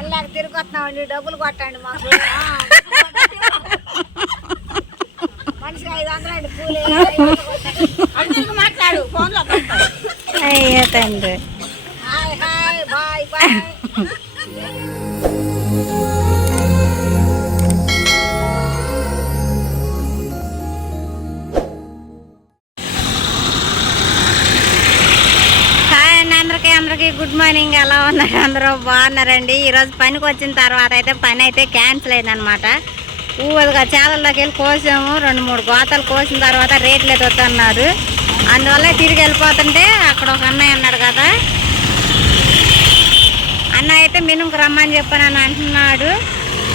పల్లెకి తిరిగి వస్తున్నామండి, డబ్బులు కొట్టండి మాకు. మనిషికి 500 అండి కూలి. మాట్లాడు ఫోన్లో. అయ్యో తండ్రి. Hi hi bye bye. అందరికీ గుడ్ మార్నింగ్. ఎలా ఉన్నారు? అందరూ బాగున్నారండి. ఈరోజు పనికి వచ్చిన తర్వాత అయితే పని అయితే క్యాన్సిల్ అయిందనమాట. ఊవదుగా చేలల్లోకి వెళ్ళి కోసాము. 2-3 గోతాలు కోసిన తర్వాత రేట్లు అయితే వద్దన్నారు. అందువల్ల తిరిగి వెళ్ళిపోతుంటే అక్కడ ఒక అన్నయ్య అన్నాడు కదా, అన్న అయితే మినుముకు రమ్మని చెప్పానని అంటున్నాడు.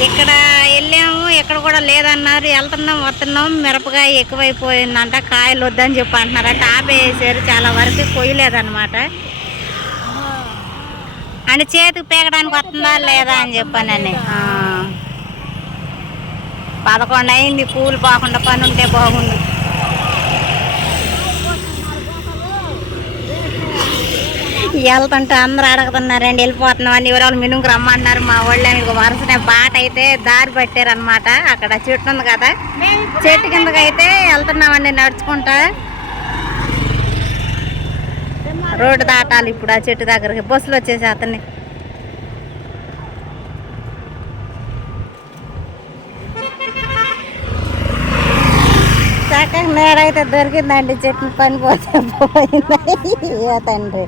ఇక్కడ వెళ్ళాము, ఎక్కడ కూడా లేదన్నారు. వెళ్తున్నాం వస్తున్నాం, మిరపకాయ ఎక్కువైపోయిందంట, కాయలు వద్దని చెప్పి అంటున్నారంట. ఆపేసారు, చాలా వరకు కొయ్యలేదన్నమాట. అంటే చేతికి పీకడానికి వస్తుందా లేదా అని చెప్పానని. 11 అయింది, కూలి పోకుండా పని ఉంటే బాగుండు. వెళ్తుంటే అందరూ అడుగుతున్నారండి, వెళ్ళిపోతున్నామని. ఎవరు మినుముకు రమ్మన్నారు. మా వాళ్ళు వరుసనే బాట అయితే దారి పట్టారనమాట. అక్కడ చెట్టు ఉంది కదా, చెట్టు కిందకి అయితే వెళ్తున్నామండి నడుచుకుంటా. రోడ్డు దాటాలి ఇప్పుడు. ఆ చెట్టు దగ్గరికి బస్సులు వచ్చేసి అతన్ని చక్కగా నేడైతే దొరికిందండి. చెట్టు పని పోతే పోయింది తండ్రి.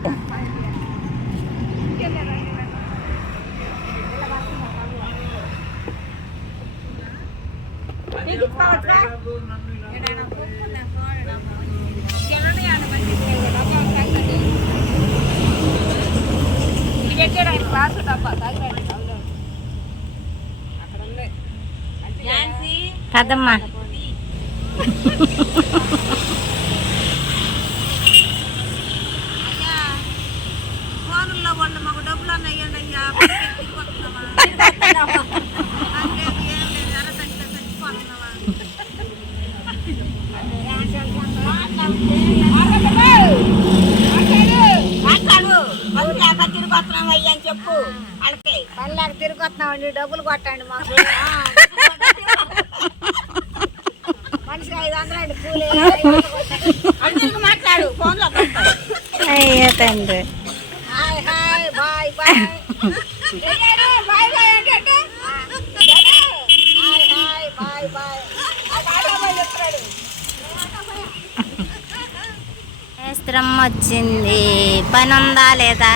కదమ్మా ఫోన్లో వాళ్ళు మాకు డబ్బులు అన్నయ్యండి అయ్యా. తిరిగి వస్తున్నాం అయ్యా అని చెప్పు. వాళ్ళకి పల్లెకి తిరిగి వస్తున్నామండి, డబ్బులు కొట్టండి మాకు. మనిషికి 500 అండి కూలి. మాట్లాడు ఫోన్లో. అయ్యో తండ్రి. Hi hi bye bye. Bye bye అంటే హాయ్ హాయ్ బాయ్ బాయ్. నేస్త్రం వచ్చింది. పని ఉందా లేదా?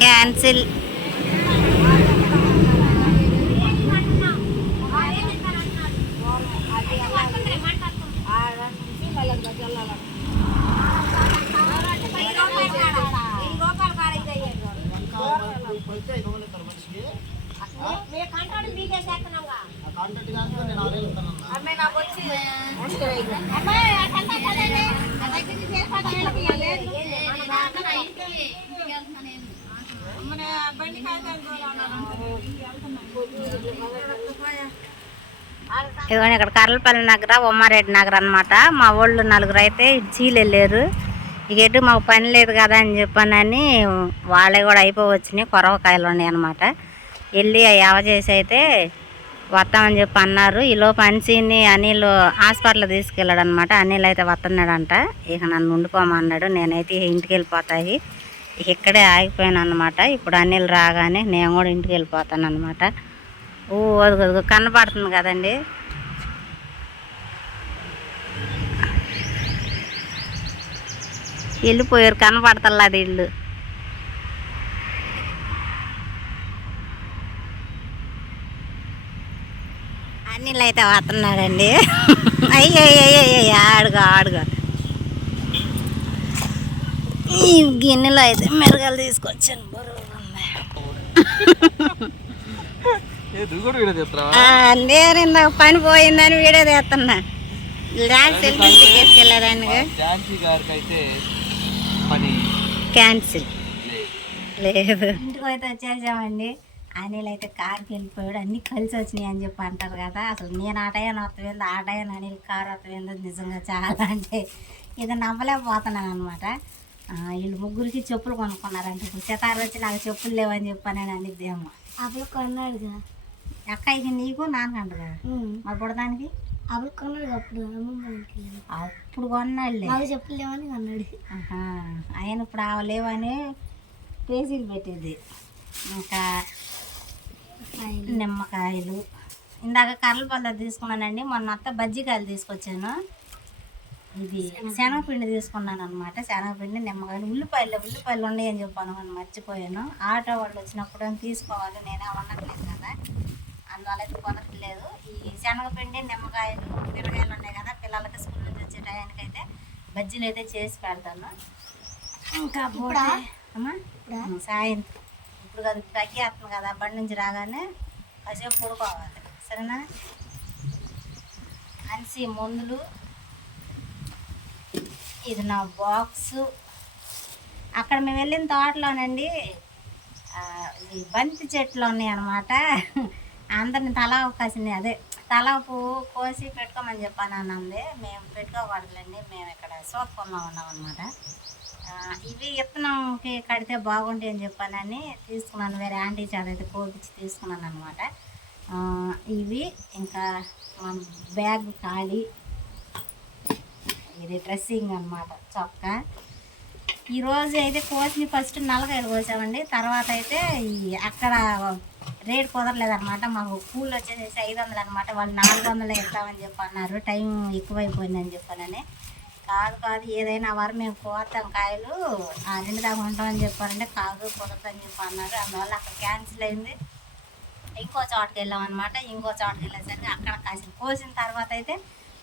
క్యాన్సిల్. ఇదిగోండి ఇక్కడ కర్లపల్లి నగర, ఉమ్మారెడ్డి నగర్ అనమాట. మా వాళ్ళు 4 అయితే చీలు వెళ్ళారు. ఇక ఎటు మాకు పని లేదు కదా అని చెప్పానని వాళ్ళే కూడా అయిపోవచ్చినాయి. కొరవకాయలు ఉన్నాయి అనమాట. వెళ్ళి యావ చేసి అయితే వస్తామని చెప్పి అన్నారు. ఈలోపు అన్సీని అనిల్ హాస్పిటల్ తీసుకెళ్ళాడు అనమాట. అనిల్ అయితే వస్తున్నాడంట. ఇక నన్ను ఉండిపోమన్నాడు. నేనైతే ఇంటికి వెళ్ళిపోతాయి. ఇక ఇక్కడే ఆగిపోయాను అనమాట. ఇప్పుడు అనిల్ రాగానే నేను కూడా ఇంటికి వెళ్ళిపోతాను అనమాట. అదిగో కనపడుతుంది కదండి. వెళ్ళిపోయారు, కనపడతల్లా అది ఇల్లు. అనిల్ అయితే వస్తున్నాడండి. అయ్యో ఆడుగా ఈ గిన్నెలో అయితే మెరగలు తీసుకొచ్చాను. నేను ఇందాక పని పోయిందని వీడియో తీస్తున్నా. తీసుకెళ్ళారండి. క్యాన్సిల్ లేదు. ఇంటికి అయితే వచ్చేసామండి. అనిల్ అయితే కారుకి వెళ్ళిపోయాడు, అన్నీ కలిసి వచ్చినాయి అని చెప్పి అంటారు కదా. అసలు నేను ఆ టైం అర్థమైంది, ఆ టైం అనిల్ కారు అర్థమైంది. నిజంగా చాలా అంటే ఇది నమ్మలేకపోతున్నాను అనమాట. వీళ్ళు ముగ్గురికి చెప్పులు కొనుక్కున్నారంటే ఇప్పుడు సితారు వచ్చి నాకు చెప్పులు లేవని చెప్పాను అని అనిద్దేమో. అప్పుడు కొన్నాడుగా అక్కయ్యకి నీకు నాన్నకంటగా మా పుడదానికి అప్పుడు కొన్నాడు. అప్పుడు కొన్నాడులే, నాకు చెప్పులు లేవని కొన్నాడు. ఆయన ఇప్పుడు ఆ లేవని పేజీలు పెట్టేది. ఇంకా నిమ్మకాయలు, ఇందాక కర్రలపల్ల తీసుకున్నానండి. మొన్న అత్త బజ్జికాయలు తీసుకొచ్చాను. ఇది శనగపిండి తీసుకున్నాను అనమాట. శనగపిండి, నిమ్మకాయలు, ఉల్లిపాయలు ఉన్నాయని చెప్పాను, మర్చిపోయాను. ఆటో వాళ్ళు వచ్చినప్పుడు తీసుకోవాలి, నేనే వండట్లేదు కదా, అందువల్ల అయితే కొనట్లేదు. ఈ శనగపిండి, నిమ్మకాయలు, పిల్లకాయలు ఉన్నాయి కదా, పిల్లలకి స్కూల్ నుంచి వచ్చే టైంకి అయితే బజ్జీలు అయితే చేసి పెడతాను. ఇంకా అమ్మా సాయంత్రం ఇప్పుడు కదా తగ్గేస్తుంది కదా, బండి నుంచి రాగానే కాసేపు పడుకోవాలి, సరేనా. అన్సి మందులు, ఇది నా బాక్సు. అక్కడ మేము వెళ్ళిన తోటలోనండి ఈ బంతి చెట్లు ఉన్నాయి అన్నమాట. అందరిని తలా కాసింది, అదే తలా పువ్వు కోసి పెట్టుకోమని చెప్పాను అన్నది. మేము పెట్టుకోకూడదులేండి, మేము ఇక్కడ సోపుకొందాం ఉన్నాం అనమాట. ఇవి విత్తనంకి కడితే బాగుంటాయి అని చెప్పానని తీసుకున్నాను. వేరే ఆంటీ చేత కోపించి తీసుకున్నాను అనమాట. ఇవి ఇంకా మన బ్యాగ్ ఖాళీ. ఇది డ్రెస్సింగ్ అనమాట, చొక్కా. ఈరోజు అయితే కోసిని ఫస్ట్ నల్లకాయలు కోసామండి. తర్వాత అయితే అక్కడ రేట్ కుదరలేదన్నమాట. మాకు కూల్ వచ్చేసేసి 500 అనమాట. వాళ్ళు 400 ఇస్తామని చెప్పి అన్నారు. టైం ఎక్కువైపోయిందని చెప్పానని. కాదు ఏదైనా వారు మేము కోస్తాం కాయలు, 2 దాకా ఉంటామని చెప్పారంటే కాదు కుదరదని చెప్పి అన్నారు. అందువల్ల అక్కడ క్యాన్సిల్ అయింది. ఇంకో చోటుకి వెళ్ళాం అనమాట. ఇంకో చోటుకి వెళ్ళేసరికి అక్కడ కాసిన కోసిన తర్వాత అయితే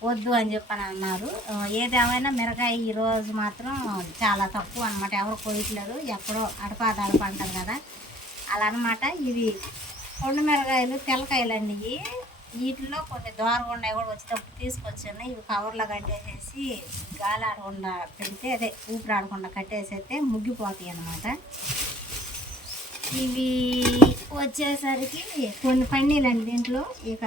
వద్దు అని చెప్పని అన్నారు. ఏదేమైనా మిరకాయ ఈరోజు మాత్రం చాలా తక్కువ అనమాట. ఎవరు కోయట్లేదు, ఎక్కడో అడపాద అంటారు కదా, అలా అనమాట. ఇవి కొండ మిరకాయలు, తెల్లకాయలు అండి. వీటిలో కొన్ని దోరగుండా కూడా వచ్చేటప్పుడు తీసుకొచ్చాను. ఇవి కవర్లో కట్టేసేసి గాలి ఆడకుండా పెడితే, అదే ఊపిరి ఆడకుండా కట్టేసైతే ముగ్గిపోతాయి అన్నమాట. ఇవి వచ్చేసరికి కొన్ని పన్నీలండి. దీంట్లో ఇక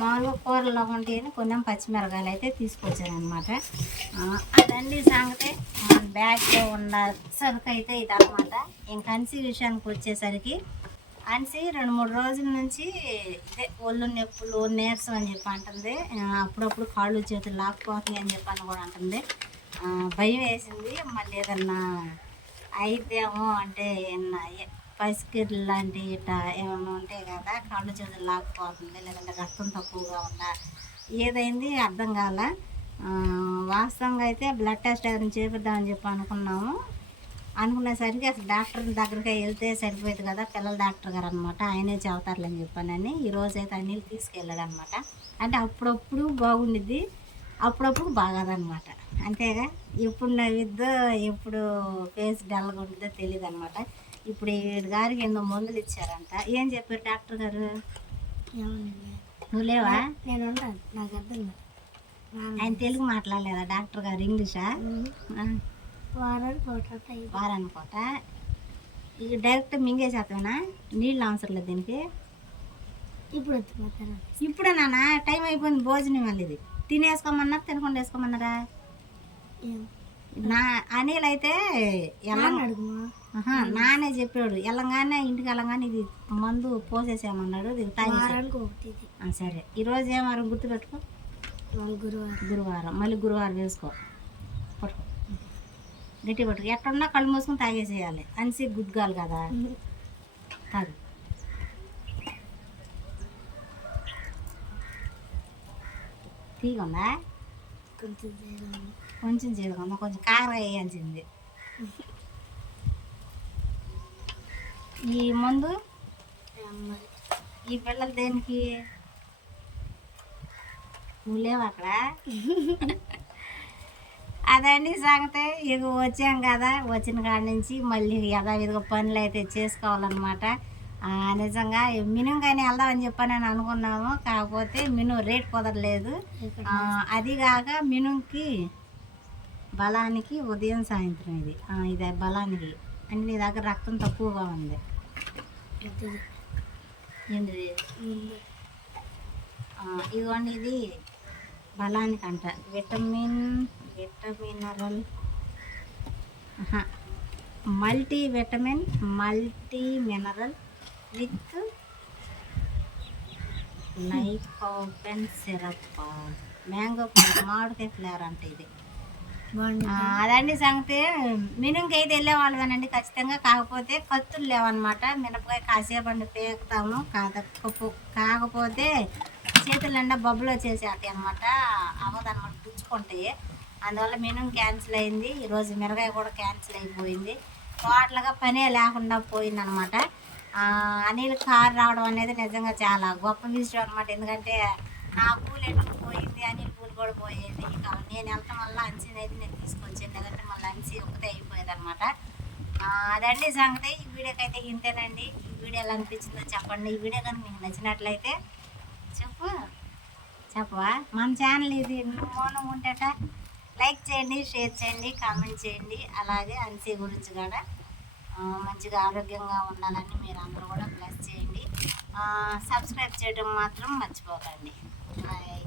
మామూలుగా కూరలో ఉంటాయని కొన్ని పచ్చిమిరకాయలు అయితే తీసుకొచ్చాను అనమాట. అదండి సంగతే. బ్యాగ్లో ఉన్న సరుకు అయితే ఇది అనమాట. ఇంక అన్సి విషయానికి వచ్చేసరికి అన్సి 2-3 రోజుల నుంచి ఇదే ఒళ్ళు నొప్పులు, నీరసం అని చెప్పి అంటుంది. అప్పుడప్పుడు కాళ్ళు చేతులు లాక్కుపోతాయి అని చెప్పని కూడా అంటుంది. భయం వేసింది, మళ్ళీ ఏదన్నా అయితేమో అంటే పసికిర్లు లాంటి ఇట్లా ఏమన్నా ఉంటాయి కదా, కాళ్ళు చేతులు లాక్కుపోతుంది, లేదంటే రక్తం తక్కువగా ఉందా, ఏదైంది అర్థం కాల. వాస్తవంగా అయితే బ్లడ్ టెస్ట్ ఏదైనా చేపిద్దామని చెప్పి అనుకునేసరికి అసలు డాక్టర్ దగ్గరికి వెళ్తే సరిపోయేది కదా, పిల్లల డాక్టర్ గారు అనమాట, ఆయనే చెబుతారులని చెప్పానని ఈరోజు అయితే అన్నీళ్ళు తీసుకెళ్ళాడు అనమాట. అంటే అప్పుడప్పుడు బాగుండిద్ది, అప్పుడప్పుడు బాగాదనమాట. అంతేగా, ఎప్పుడు నవ్విద్దో ఎప్పుడు ఫేస్ డల్గా ఉంటుందో తెలియదు అనమాట. ఇప్పుడు ఈ గారికి ఎన్నో మందులు ఇచ్చారంట. ఏం చెప్పారు డాక్టర్ గారు? నువ్వు లేవా? నేను ఉంటాను, నాకు అర్థం కాదు. ఆయన తెలుగు మాట్లాడలేదా డాక్టర్ గారు? ఇంగ్లీషా? వారానికి పూట ఇక డైరెక్ట్ మింగేసేస్తామేనా? నీళ్ళు అవసరం లేదు దీనికి. ఇప్పుడే నాన్న టైం అయిపోయింది, భోజనం మళ్ళీ ఇది తినేసుకోమన్నారా తినకుండా వేసుకోమన్నారా? నా అనిల్ అయితే నానే చెప్పాడు, వెళ్ళంగానే ఇంటికి వెళ్ళంగానే ఇది మందు పోసేసామన్నాడు. సరే, ఈరోజు ఏం వారం గుర్తుపెట్టుకో, గురువారం. మళ్ళీ గురువారం వేసుకో, పట్టుకో, గట్టి పట్టుకో. ఎక్కడున్నా కళ్ళు మూసుకొని తాగేసేయాలి. అనిసి గుడ్గాలు కదా, తాగు. తీగందా? కొంచెం చేదుకుందా, కొంచెం కారం వేయాల్సింది. ఈ మందు ఈ పిల్లలు దేనికి? నువ్వు లేవు అక్కడ. అదండి సంగతే. ఇక వచ్చాం కదా, వచ్చిన కాడ నుంచి మళ్ళీ యథావిధిగా పనులు అయితే చేసుకోవాలన్నమాట. నిజంగా మినుముగానే వెళ్దామని చెప్పని అనుకున్నాము, కాకపోతే మినుము రేట్ కుదరలేదు. అది కాక మినుముకి బలానికి ఉదయం సాయంత్రం ఇది బలానికి అంటే నీ దగ్గర రక్తం తక్కువగా ఉంది. ఏంటిది ఇదిగోండి, ఇది బలానికంట విటమినరల్ multi mineral with lycopene syrup, mango flavour, మామిడికాయ ఫ్లేవర్ అంటే ఇది. అదండి సంగతి. మినుంకి అయితే వెళ్ళేవాళ్ళు కానండి ఖచ్చితంగా. కాకపోతే కత్తులు లేవన్నమాట. మినపకాయ కాసేపండి పేకుతాము, కాకపోతే చేతులు నిండా బొబ్బులు వచ్చేసేటాయి అనమాట, అవ్వదన్నమాట, పుచ్చుకుంటాయి. అందువల్ల మినుం క్యాన్సిల్ అయింది. ఈరోజు మిరగాయ కూడా క్యాన్సిల్ అయిపోయింది. టోటల్గా పనే లేకుండా పోయిందనమాట. అనిల్ కారు రావడం అనేది నిజంగా చాలా గొప్ప విషయం అనమాట. ఎందుకంటే నా పూలు ఎటు పోయింది, అనిల్ పూలు కూడా పోయేది. ఇక నేను వెళ్తాం వల్ల అన్సీని అయితే నేను తీసుకొచ్చాను, లేదంటే మళ్ళీ అన్సీ ఒకటే అయిపోయేది అనమాట. అదండి సంగతి. ఈ వీడియోకి అయితే ఇంతేనండి. ఈ వీడియో ఎలా అనిపించిందో చెప్పండి. ఈ వీడియో కనుక మీకు నచ్చినట్లయితే చెప్పవా మన ఛానల్ ఇది మౌనం ఉంటేట లైక్ చేయండి, షేర్ చేయండి, కామెంట్ చేయండి. అలాగే అన్సీ గురించి కూడా మంచిగా ఆరోగ్యంగా ఉండాలని మీరు అందరూ కూడా ప్లస్ చేయండి. సబ్స్క్రైబ్ చేయడం మాత్రం మర్చిపోకండి. బాయ్.